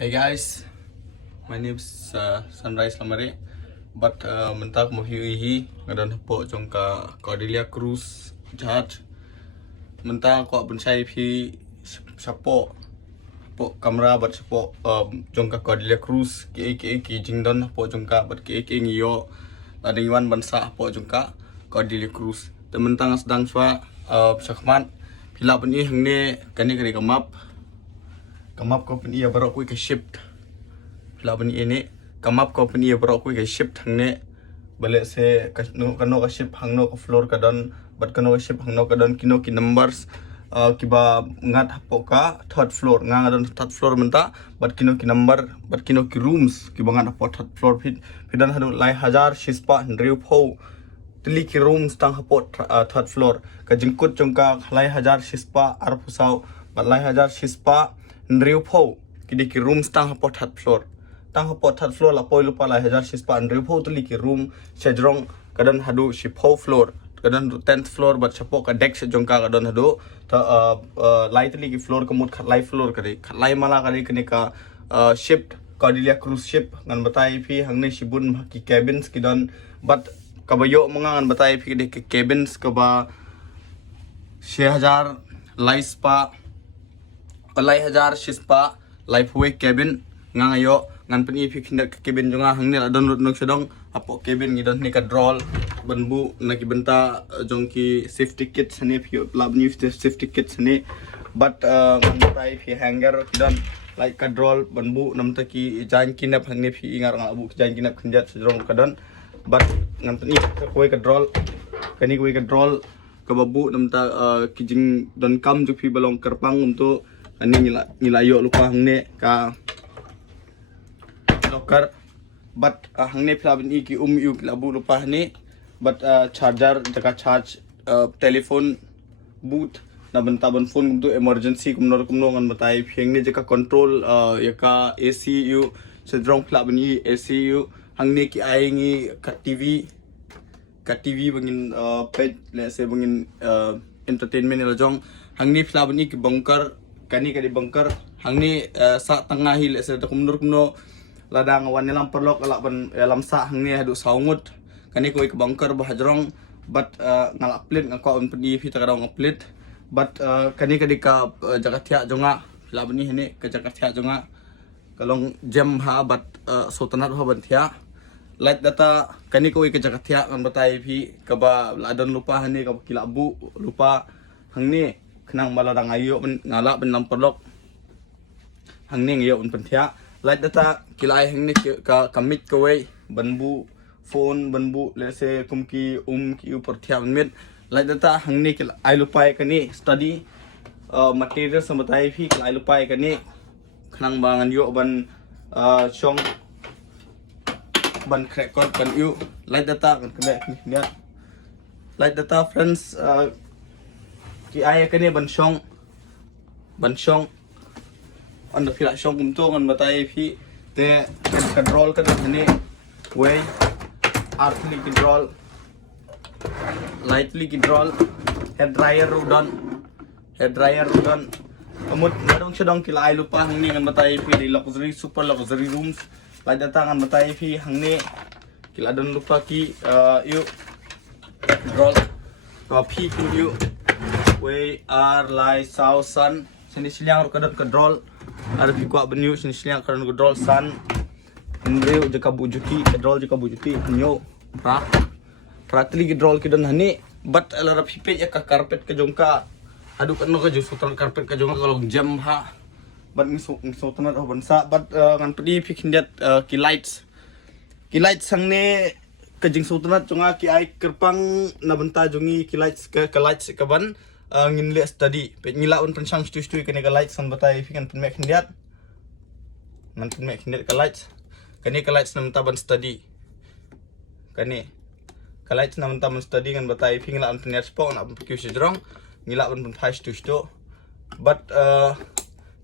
Hey guys, my name is Sunrise Lamare, but mentak mo hihi ngadon po jong ka Cordelia Cruz jahat mentak ko bensai phi sapo po kamera bat sapo jong ka Cordelia Cruz ki jingdon po jong ka bat ki ngiyo ladingwan bansa po jong ka Cordelia Cruz tementang sedang swa sakman pila peni hangne kani kari kamap company ya baru aku ke shift laban ini kamap company ya baru aku ke shift hangne balik se kano ka shift hangno ka floor kadon bat kano ka shift hangno kadon kino ki numbers kiba ngat hapo ka third floor ngadon third floor menta bat kino ki number bat kino ki rooms kiba ngat hapo third floor fidan hadu lai hajar shispa ndriu pho tili ki rooms tang hapo third floor ka jingkut jongka lai hajar shispa ar pusau bat lai hajar shispa Ndriu pho kidi ki room tang hapo third floor la poi lupa lai hajar shispa ndriu pho tuli ki room sejrong kadan hadu shipho floor kadan 10th floor bat chapo ka deck se jongka kadan hadu ta lai tuli ki floor kamut khatlai floor kari khatlai mala kari kene ka shift Cordelia Cruise ship ngan batai phi hangne shibun ki cabins kidan bat kabayo mga ngan batai phi de ki cabins kaba 6000 lai spa Palai hajar shispa life way cabin ngangayo ngan peni fikhinda cabin jonga hangne adon nok sedong apo cabin ngidon ni ka droll banbu naki benta jongki safety kit sane phi lab new safety kit sane but ngan tai phi hanger kidon like ka droll banbu namta ki jan kinap hangne phi ingar ngabu jan kinap khinjat sedong kadon but ngan peni koy ka droll kani koy ka droll ka babu namta kijing don kam ju phi balong kerpang untuk ani nilayo lupa hangne ka locker but hangne filabin iki yu labu lupa hane but charger jaka charge telephone booth na banta ban phone kumtu emergency kumno ngan batai phiengne jaka control yaka ACU sedrong filabin i ACU hangne ki aingi ka TV bangin page let's say bangin entertainment lajong hangne filabin ki bunker kani bunker hangni sa tengah hil se kumno ladang wan nilam perlok ala ban lam sa hangni hadu saungut kani koi ke bunker bahajrong but ngalak plit ngako on pedi fi takadong plit but kani ka jagathia jonga labni hene ke jagathia jonga kalong jam ha but sotanat ha banthia light data kani koi ke jagathia kan batai fi kaba ladon lupa hane ka kilabu lupa hangni kenang maladang ayo ngala ben lamperlok hangni ngayo un penthia light data kilai hangni ka commit ka way banbu phone banbu let's say kumki ki upar thia mit light data hangni kil ai lupai kani study material samatai phi kil ai lupai kani kenang bangan yo ban chong ban record ban yu light data kan kene ni light data friends ki aya kene bansyong anda pila syong kumto ngan batai phi te control ka dane way artly control lightly control head dryer rudon amut madong sedong kila ai lupa hangni ngan batai phi di luxury super luxury rooms lai datang ngan batai phi hangni kila don lupa ki yu control copy yu way are lai sau sun sini siliang kadot kadrol ada pikwa benyu sini siliang kadot kadrol sun ndreu jaka bujuki kadrol jaka bujuki nyo pratli kadrol kidan hani but alara pipet ya ka carpet ka jongka adu kan ka ju sotan carpet ka jongka kalau jam ha but sotan ho bansa but ngan pedi fikhindat ki lights sangne kajing sotan jonga ki ai kerpang na benta jongi ki lights ka lights ka ban ngin le study pe ngila un pensang stu kene ka lights san batai fikan pen mek hindiat man pen mek hindiat ka lights kene ka lights nam taban study kene ka lights nam taban study ngan batai fingila un pen spon na pekyu sejrong ngila un pen phai stu but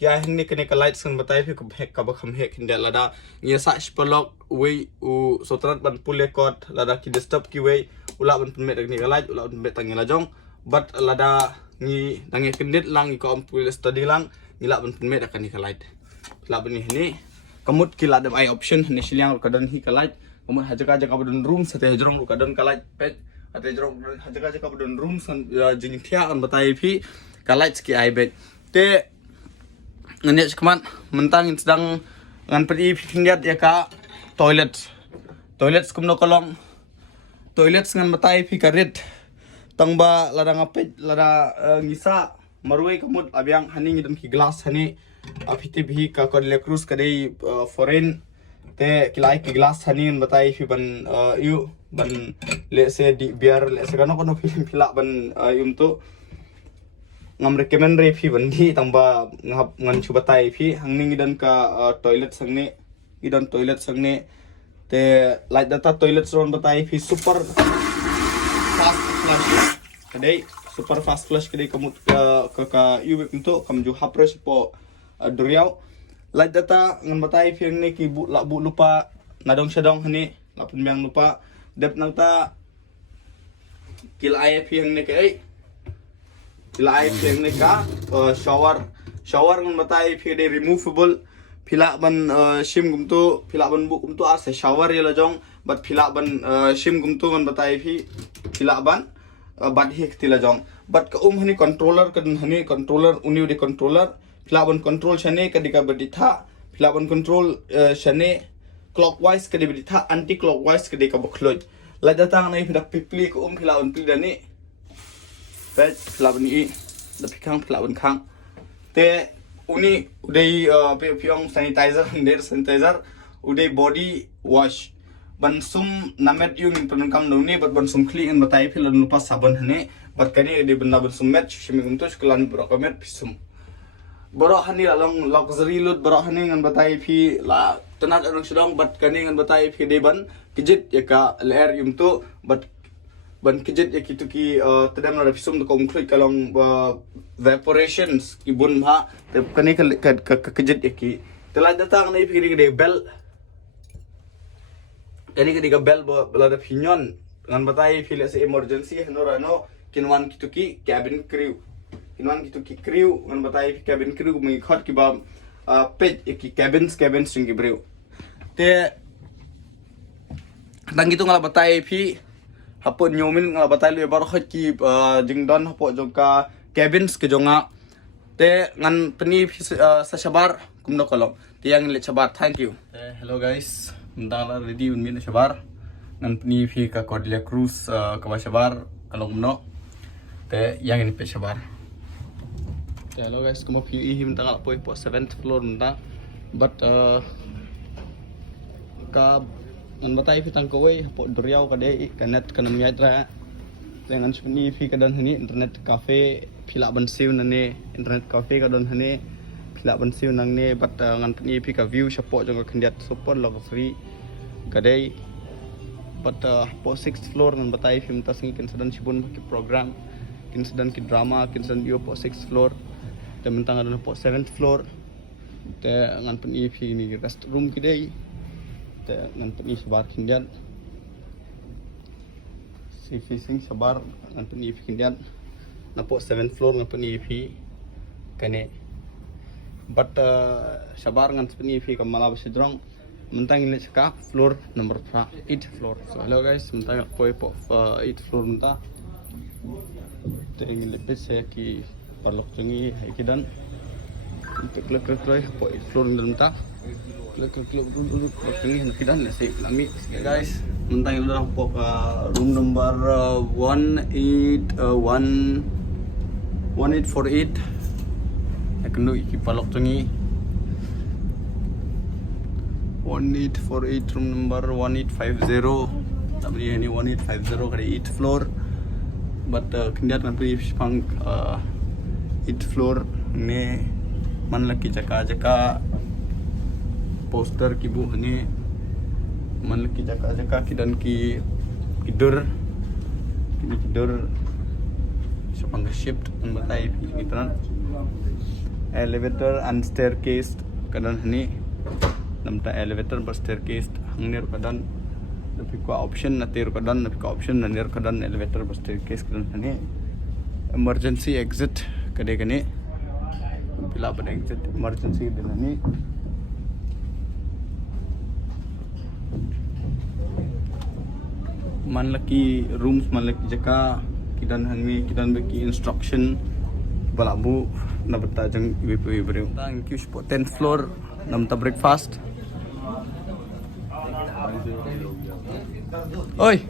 kya hinne kene ka lights san batai fi ka bakham he hindiat lada ngia sa spolok way u sotrat ban pule kot lada ki disturb ki way ula un pen mek ni ka light ula un mek tangila jong but lada ni nangi kendit lang ko ampul study lang nila ban penmet akan ni light pila bani hani kamut kila ada ai option hani siliang kadan hi kalait kamut hajaga jaga badun room sate hajrong kadan kalait pet ate jrong hajaga jaga badun room san jing thia an batai phi kalait ski ai bet te ngani sekaman mentang sedang ngan pedi pindiat ya ka toilet skumno kolong toilet ngan batai phi karit tangba lada ngapet lada ngisa marway kamut abyang hani ngidam ki glass hani apiti bhi ka Cordillera Cruz kadai foreign te kilai ki glass hani ngan batai phi ban yu ban le se di biar le se kano film pila ban yum tu ngam recommend re phi ban di tangba ngap ngan chu batai phi hangning idan ka toilet sangne idan toilet sangne te like data toilet ron batai phi super fast flush kadai super fast flush kadai kamut ka yu untuk kamju hapres po duriau like data ngan batai phi ne ki bu lupa nadong syadong hani lapun yang lupa dep nang ta kilai phi ne kai kilai phi ne ka shower ngan batai phi de removable phila ban sim gumtu phila ban bu gumtu ase shower yela jong but phila ban sim gumtu ngan batai phi phila ban bad hi tila jong but ka hani controller kan hani controller uni de controller phila ban control chane kadika baditha phila ban control chane clockwise kadi baditha anti clockwise kadika bokhloi la datang nai phila pipli ko phila ban pli dani pet phila ban i da phikang phila ban khang te uni udai piong sanitizer udai body wash bansum namet yung penunkam nuni bat bansum kli in batai philan lupa saban hane bat kani de benda bansum met shimi untuk kelan brokomet pisum borok hani lalong luxury lut borok hani ngan batai phi la tenat arung sedong bat kani ngan batai phi de ban kijit ya ka ler yum tu bat ban kijit ya kitu ki tedam na pisum to komklik kalong evaporations ki bun ha te kani ka kijit ya ki telah datang na ipikiri de bel kani ka bel bela da pinyon ngan batai phi le se emergency hanorano kinwan kitu ki cabin crew kinwan kitu ki crew ngan batai phi cabin crew mi khot ki ba page ki cabin sing ki brew te tang gitu ngala batai phi hapo nyomin ngala batai lu bar khot ki jingdon hapo jongka cabins ke jonga te ngan peni sa sabar kumno kolong tiang le sabar thank you hello guys mendala ready unmin sabar ngan peni phi ka Cordillera Cruz ka sabar kalong no te yang ini pe sabar te hello guys kumo phi him tang po 7th floor menda but ka ngan batai phi tang koi hapo duriau ka de kanet kanam yatra dengan seperti phi kadan hani internet cafe phila ban siu nane internet cafe kadon hani phila ban siu nang ne but ngan pni phi ka view support jong khandiat support log free kadai but po 6th floor ngan batai phi mta sing kin sadan sibun ki program kin sadan ki drama kin sadan yo po 6th floor te mentang adon po 7th floor te ngan pni phi ni rest room ki dei te ngan pni sabar khindiat si facing sabar ngan pni phi khindiat na po 7th floor ngan pni phi kane but sabar ngan pni phi kamala sidrong mentang ini seka floor number 8 floor so hello guys mentang po 8 floor menta te ingin lepet saya ki parlok jungi hai kidan klek po 8 floor menta klek dulu jungi hai kidan nasi lami guys mentang itu po room number 1848 akan iki palok jungi 1848 room number 1850 tapi ini 1850 kali 8 floor but kendiat kan pri pang 8 floor ne man laki jaka poster ki bu ne man laki jaka ki dan ki tidur sepang shift an batai itran elevator and staircase kadan hani namta elevator bar staircase hangner kadan tapi ko option na ter kadan tapi ko option na ner kadan elevator bar staircase kadan hani emergency exit kade kane bila bar exit emergency din hani man laki rooms man laki jaka kidan hangi kidan beki instruction balabu na beta jang ibu beri tang kius po 10th floor nam ta breakfast. Oi.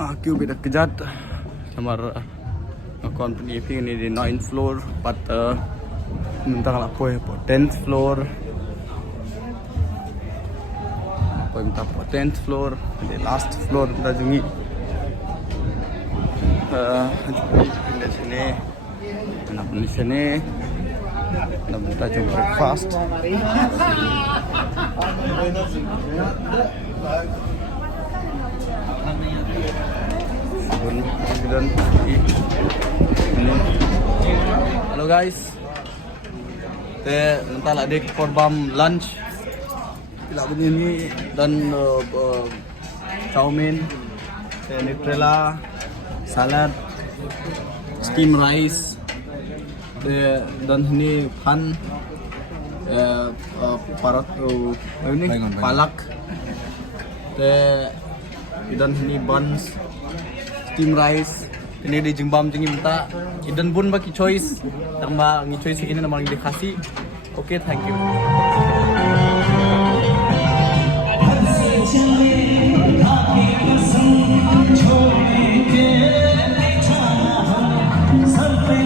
Aku beda kejat sama company ini di 9th floor, but minta lah po 10th floor. Apa minta po 10th floor, di last floor kita jungi. Di sini, nak di sini, nak minta jom breakfast. Halo guys, kita minta lah dek korbam lunch. Bila begini dan chow mein, Nutella, salad, steam rice, dan ini pan, parat, ini palak, dan ini buns, steam rice. Ini di Jimbam tinggi minta, dan pun bagi choice, tambah ni choice ini nama yang dikasih. Okay, thank you. Sampai